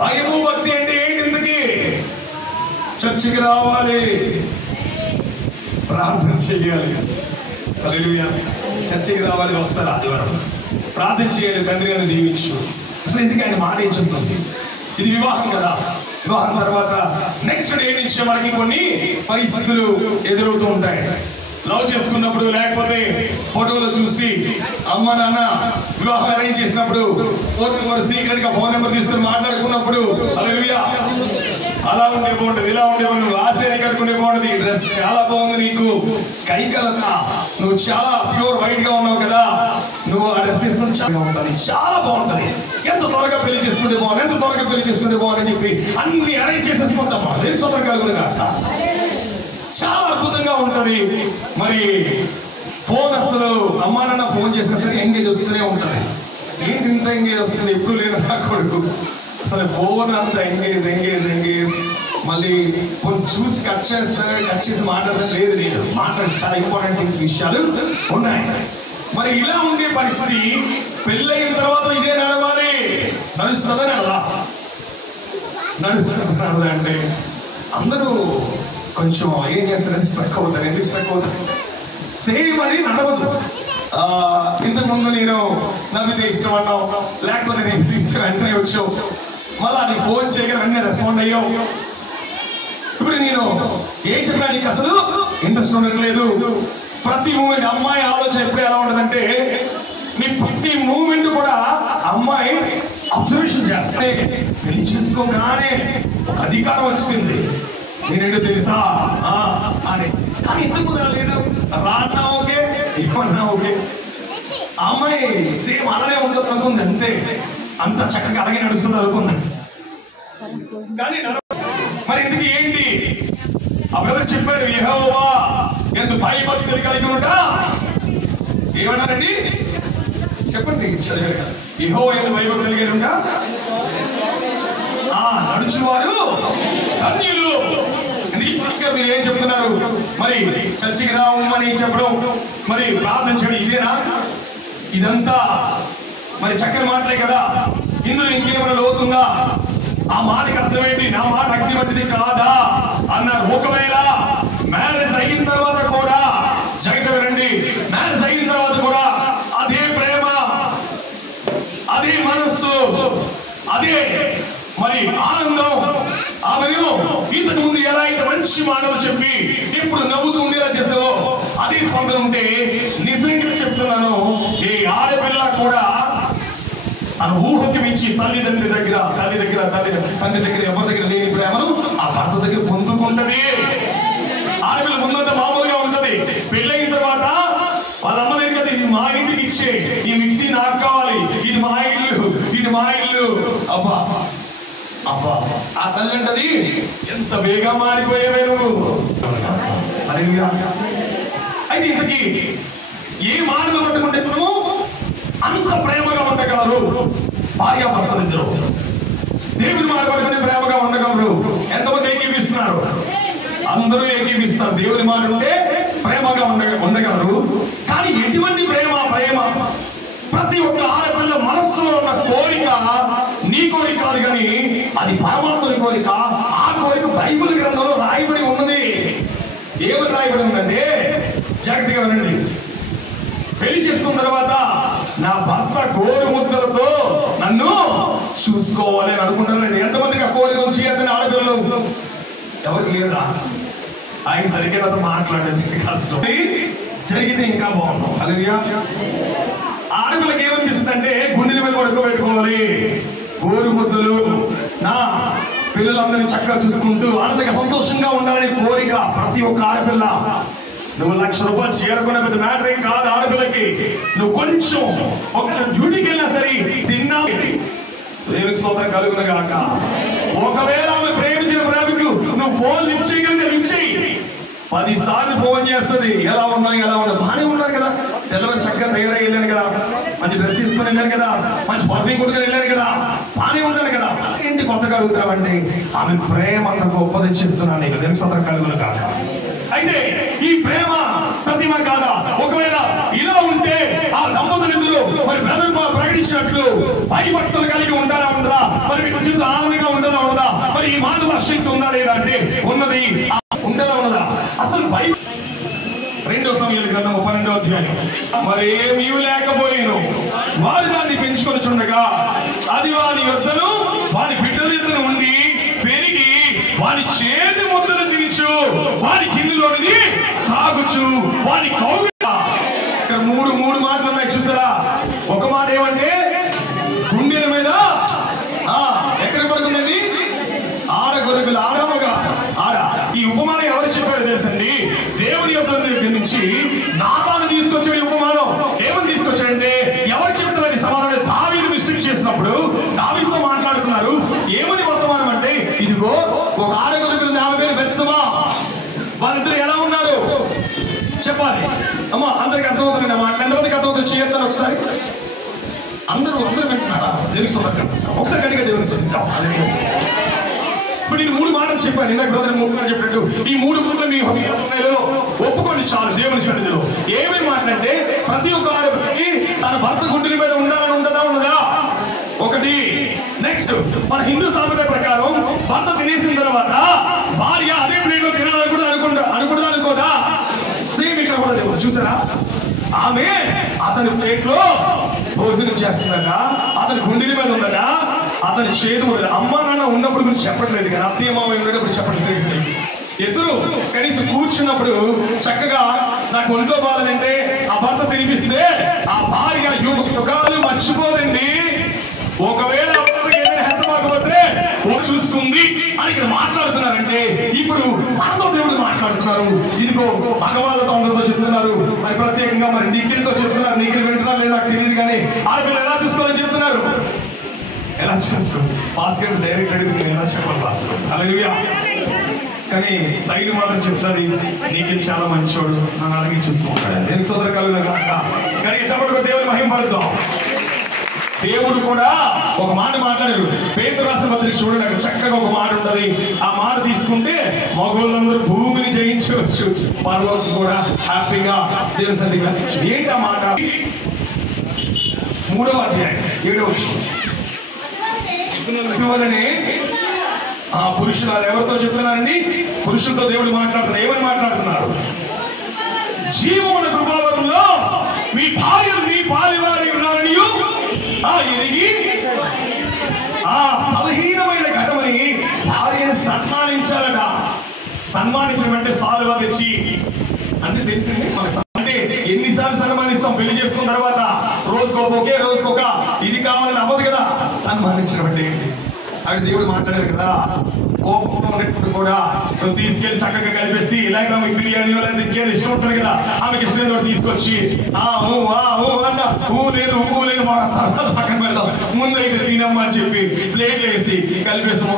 భయము భక్తి అంటే ఏంటి? ఇంతకీ చర్చికి రావాలి, ప్రార్థన చేయాలి. హల్లెలూయా. చర్చికి రావాలి, వస్తారు ఆదివారం, ప్రార్థన చేయాలి, తండ్రి అని దీవించు. అసలు ఎందుకు ఆయన మాట ఏం చెప్తుంది? ఇది వివాహం కదా. వివాహం తర్వాత నెక్స్ట్ డే నుంచి మనకి కొన్ని పరిస్థితులు ఎదురవుతూ ఉంటాయి. లవ్ చేసుకున్నప్పుడు, లేకపోతే ఫోటోలో చూసి అమ్మ నాన్న వివాహం అరేంజ్ చేసినప్పుడు సీక్రెట్ గా ఫోన్ నెంబర్ తీసుకుని మాట్లాడుకున్నప్పుడు, హల్లెలూయా, అలా ఉండే బాగుంటది, ఇలా ఉండే బాగుంటుంది, ఆశయాన్ని కట్టుకుంటే బాగుంటది, డ్రెస్ చాలా బాగుంది, నీకు స్కై కలర్, నువ్వు చాలా ప్యూర్ వైట్ గా ఉన్నావు కదా, నువ్వు ఆ డ్రెస్ తీసుకుని చాలా ఉంటుంది, చాలా బాగుంటది, ఎంత త్వరగా పెళ్లి చేసుకుంటే బాగుంది, ఎంత త్వరగా పెళ్లి చేసుకుంటే బాగుంది అని చెప్పి అన్ని అరేంజ్ చేసేసుకుంటామా? దేని సొంతం కలుగునుగా చాలా అద్భుతంగా ఉంటది. మరి ఫోన్ అసలు అమ్మా నాన్న ఫోన్ చేసినా సరే ఎంగేజ్ వస్తూనే ఉంటది. ఏంటి ఇంత ఎంగేజ్ వస్తుంది? ఎప్పుడు లేదు నా కొడుకు, అసలు ఫోన్ అంత ఎంగేజ్. మళ్ళీ ఫోన్ చూసి కట్ చేసి మాట్లాడడం లేదు. నేను మాట్లాడే చాలా ఇంపార్టెంట్ థింగ్స్, విషయాలు ఉన్నాయి. మరి ఇలా ఉండే పరిస్థితి పెళ్ళయిన తర్వాత ఇదే నడవాలి. నడుస్తుందా నడదా? నడుస్తుందా అంటే అందరూ కొంచెం ఏం చేస్తారని స్ట్రక్ అవుతారు. ఎందుకు స్ట్రక్ అవుతారు? సేమ్ అది నడవదు. ఇంతకుముందు నేను నవ్వితే ఇష్టం అన్నావు, లేకపోతే నేను ఇస్తే వెంటనే వచ్చావు, మళ్ళా నీ ఫోన్ చేయగా వెంటనే రెస్పాండ్ అయ్యావు. ఇప్పుడు నేను ఏం చెప్పినా నీకు అసలు ఇంట్రెస్ట్ ఉండట్లేదు. ప్రతి మూమెంట్ అమ్మాయి ఆలోచన ఎప్పుడు ఎలా ఉంటుందంటే, నీ ప్రతి మూమెంట్ కూడా అమ్మాయి అబ్జర్వేషన్ చేస్తే పెళ్లి చేసుకోగానే ఒక అధికారం వచ్చింది. నేనేంటో తెలుసా అని. కానీ ఇంతకు రాలేదు, రాన్నా ఓకే, ఏమన్నా ఓకే. అమ్మాయి సేమ్ అలానే ఉంటుంది అనుకుంది, అంతే, అంత చక్కగా అలాగే నడుస్తుంది అనుకుంది. కానీ మరి ఎందుకు ఏంటి? ఆ బ్రదర్ చెప్పారు, యెహోవా ఎంత భయభక్తులు కలిగి ఉంటా. ఏమన్నారండి? చెప్పండి, చదివారు. యెహోవా ఎంత భయభక్తులు కలిగి ఉంటా, నడుచువారు ధన్యులు. మీరు ఏం చెప్తున్నారు? మరి చర్చికి రావమని చెప్పడం, మరి ప్రార్థన చేయడం ఇదేనా? ఇదంతా మరి చక్కని మాటలే కదా. ఇందులో ఇంకేమైనా లోతుందా? ఆ మాటకి అర్థమేంటి? నా మాట అగ్ని వంటిది కాదా అన్నారు. ఒకవేళ మ్యారేజ్ అయిన తర్వాత కూడా, జాగ్రత్త వినండి, మ్యారేజ్ అయిన తర్వాత కూడా అదే ప్రేమ, అదే మనస్సు, అదే మరి ఆనందం, ఆమెను ఇంతకు ముందు ఎలా అయితే మంచి మాటలు చెప్పి ఇప్పుడు నవ్వుతూ ఉండేలా చేసావో అదే స్పందన ఉంటే, నిజంగా చెప్తున్నాను, ఈ ఆడపిల్ల కూడా తన ఊహకి మించి తండ్రి దగ్గర ఎవరి దగ్గర లేని ప్రేమను ఆ భర్త దగ్గర పొందుకుంటది. ఆడపిల్ల ముందంతా మామూలుగా ఉంటది. పెళ్ళైన తర్వాత వాళ్ళ అమ్మ దగ్గర ఇది మా ఇంటికి ఇచ్చే, ఈ మిక్సీ నాకు కావాలి, ఇది మా ఇల్లు. అబ్బా ఆ తల్లి అంటది, ఎంత వేగా మారిపోయేవే నువ్వు. అయితే ఇంతకీ ఏ మాటలు పట్టుకుంటే మనము అంత ప్రేమగా ఉండగలరు భార్యాభర్తలు ఇద్దరు? దేవుని మాట పట్టుకుని ప్రేమగా ఉండగలరు. ఎంతమంది ఏకీపిస్తున్నారు? అందరూ ఏకీపిస్తారు. దేవుని మాట ఉంటే ప్రేమగా ఉండగలరు. కానీ ఎటువంటి ప్రేమ? ప్రతి ఒక్క ఆడపిల్ల మనస్సులో ఉన్న కోరిక నీ కోరిక కాదు, కానీ అది పరమాత్మని కోరిక. ఆ కోరిక బైబిల్ గ్రంథంలో రాయబడి ఉన్నది. ఏమని రాయబడి ఉందంటే, జాగ్రత్తగా వినండి. పెళ్లి చేసుకున్న తర్వాత నా భర్త గోరు ముద్దలతో నన్ను చూసుకోవాలి అని అనుకుంటారు. ఎంతమందికి ఆ కోరిక చేయొచ్చని ఆడపిల్లలు? ఎవరికి లేదా? ఆయన సరిగ్గా నాతో మాట్లాడేది కష్టం. జరిగితే ఇంకా బాగున్నాం. హల్లెలూయా. ఆడపిల్లకి ఏమనిపిస్తుంది అంటే, గుండెల మీద పడుకోబెట్టుకోవాలి, గోరు ముద్దలు, నా పిల్లలందరినీ చక్కగా చూసుకుంటూ ఆనందంగా సంతోషంగా ఉండాలని కోరిక ప్రతి ఒక్క ఆడపిల్ల. నువ్వు 1,00,000 రూపాయలు చేయకుండా పెద్ద మ్యాటర్ ఏం కాదు ఆడపిల్లకి. నువ్వు కొంచెం ఒక డ్యూటీకి వెళ్ళినా సరే తిన్నా, దేవునికి స్తోత్రం కలుగును గాక. ఒకవేళ ఆమె ప్రేమించిన ప్రేమికు నువ్వు ఫోన్ లిఫ్ట్ చేయగలిగితే లిఫ్ట్ చేయి. 10 సార్లు ఫోన్ చేస్తుంది, ఎలా ఉన్నా బాగానే ఉన్నారు కదా, తెల్లవారు చక్కగా తయారై వెళ్ళాను కదా, మంచి డ్రెస్ తీసుకుని వెళ్ళాను కదా, మంచి పర్ఫ్యూమ్ కొట్టుకుని వెళ్ళాను కదా, బాగానే ఉంటాను కదా, ఏంటి కొత్తగా అడుగుతావంటే ఆమె ప్రేమ అంత గొప్పదని చెప్తున్నాను నీకు. దేవునికి స్తోత్రం కలుగును గాక. అయితే ఈ ప్రేమ సత్యమా కాదా? ఒకవేళ ఇలా ఉంటే ఆ దంపతులిద్దరూ మరి బ్రదర్ ప్రకటించినట్లు భయభక్తులు కలిగి ఉంటారా? మరి మీకు జీవితం ఆనందంగా మరి ఈ మానవ శక్తి ఉందా లేదా అంటే ఉన్నది. ఉండదా ఉన్నదా? అసలు బైబిల్ 2 సమూయేలు గ్రంథం 12వ అధ్యాయం. మరి ఏమీ లేకపోయిను వారు దాన్ని పెంచుకొని చుండగా అది వాని యొద్దను వాని బిడ్డల యొద్దను ఉండి పెరిగి వాని చేతి ముద్దలు తినచ్చు, వాని కిందిలోనిది తాగుచు, వాని కౌగిట. ఇక్కడ మూడు మాటలు ఉన్నాయి చూసారా? ఒక మాట ఏమంటే గుండెల మీద ఎక్కడ పడుతున్నది? ఆడగొరుగులు ఆడమగా ఆడ. ఈ ఉపమానం ఎవరు చెప్పారో తెలుసండి? దేవుని యొక్క దగ్గర నుంచి నాబాను తీసుకొచ్చాడు. ఈ ఉపమానం ఏమని తీసుకొచ్చాడంటే ఎవరు చెప్తారని సమాధానం దావీదు మిస్టేక్ చేసినప్పుడు దావీదుతో మాట్లాడుతున్నారు. ఏమని వర్తమానం అంటే ఇదిగో ఒక ఆడగొరుగులు, ఆమె పేరు బెత్షెబా, వాళ్ళిద్దరు ఎలా ఉన్నారు చెప్పాలి. అమ్మా అందరికి అర్థమవుతుంది అమ్మా. ఎంతమందికి అర్థమవుతుంది చేయొచ్చాను ఒకసారి? అందరూ వింటున్నారా? దేవునికి సొంతం ఒకసారి గట్టిగా దేవుని సొంతం. ఇప్పుడు నేను 3 మాటలు చెప్పాను. ఇందాక బ్రదర్ 3 మాటలు చెప్పినట్టు ఈ 3 మాటలు మీ హృదయంలో ఒప్పుకోండి చాలు దేవుని సన్నిధిలో. ఏమేమి మాటలంటే ప్రతి ఒక్క ఆడపిల్లకి తన భర్త గుండెల మీద ఉండాలని ఉండదా? ఒకటి. నెక్స్ట్ మన హిందూ సాంప్రదాయ ప్రకారం భర్త తినేసిన తర్వాత భార్య అదే ప్లేట్లో తినాలనుకుంటా అనుకోదా? సేమ్ ఇక్కడ కూడా దేవుడు చూసారా? ఆమె అతని ప్లేట్లో భోజనం చేస్తుందట, అతని గుండెల మీద ఉందట, అతని చేతి మొదలు. అమ్మా నాన్న ఉన్నప్పుడు గురించి చెప్పట్లేదు కానీ అత్తయ్య మామ ఉన్నప్పుడు చెప్పట్లేదు. ఇద్దరు కనీసం కూర్చున్నప్పుడు చక్కగా నాకు ఒంట్లో బాగాలంటే ఆ భర్త తినిపిస్తే ఆ భార్య యుగాలు మర్చిపోదండి. ఒకవేళ ఏదైనా హెత్తమాకపోతే చూసుకుంది అని ఇక్కడ మాట్లాడుతున్నారంటే ఇప్పుడు మనతో దేవుడు మాట్లాడుతున్నారు. ఇదిగో మగవాళ్ళతో అందరితో చెప్తున్నారు. మరి ప్రత్యేకంగా మరి నిఖిల్తో చెప్తున్నారు. నిఖిల్ వింటున్నారు లేదా నాకు తెలియదు కానీ ఆడపిల్లలు ఎలా చూసుకోవాలని చెప్తున్నారు. ఎలా చేసుకోవాలి? పాస్టర్ డైరెక్ట్ అడుగుతుంది ఎలా చెప్పాలి పాస్టర్? హల్లెలూయా. కానీ సైడ్ మాత్రం చెప్తారు నిఖిల్ చాలా మంచోడు, నన్ను అడిగి చూసుకుంటాడు. దేనికి సోదరు కలుగున కాక. కానీ చెప్పడం దేవుని మహిమ పడుతాం. దేవుడు కూడా ఒక మాట మాట్లాడారు. పేతురు రాసిన పత్రిక చూడండి, అక్కడ చక్కగా ఒక మాట ఉంటది. ఆ మాట తీసుకుంటే మగోళ్ళందరూ భూమిని జయించవచ్చు, పరలోకం కూడా హ్యాపీగా దేవుని సన్నిధికి వెళ్ళచ్చు. ఏంటి ఆ మాట? 3వ అధ్యాయం 7వ వచనం. ఇటువలనే పురుషులు ఎవరితో చెప్తున్నారండి? పురుషులతో దేవుడు మాట్లాడుతున్నారు. ఏమని మాట్లాడుతున్నారు? జీవమున కృపావరంలో మీ భార్యలు మీ పాలివారి ఉన్నారని ఎదిగి బలహీనమైన ఘటమని భార్యను సన్మానించాలట. సన్మానించడం అంటే సాలువా తెచ్చి అంటే తెలిసింది మన. అంటే ఎన్నిసార్లు సన్మానిస్తాం పెళ్లి చేసుకున్న తర్వాత? రోజుకొక ఇది కావాలని అవ్వదు కదా. సన్మానించడం అంటే అది దేవుడు మాట్లాడారు కదా. కోపంలో ఉన్నప్పుడు కూడా నువ్వు తీసుకెళ్లి చక్కగా కలిపేసి ఇలాగ ఆమెకి బిర్యానీ లేదా ఇంకేదో ఇష్టం ఉంటుంది కదా, ఆమెకి ఇష్టమైన వాడు తీసుకొచ్చి లేదు మా తర్వాత పక్కన పెడతాం, ముందైతే తినమ్మా అని చెప్పి ప్లేట్లు వేసి కలిపేస్తాము.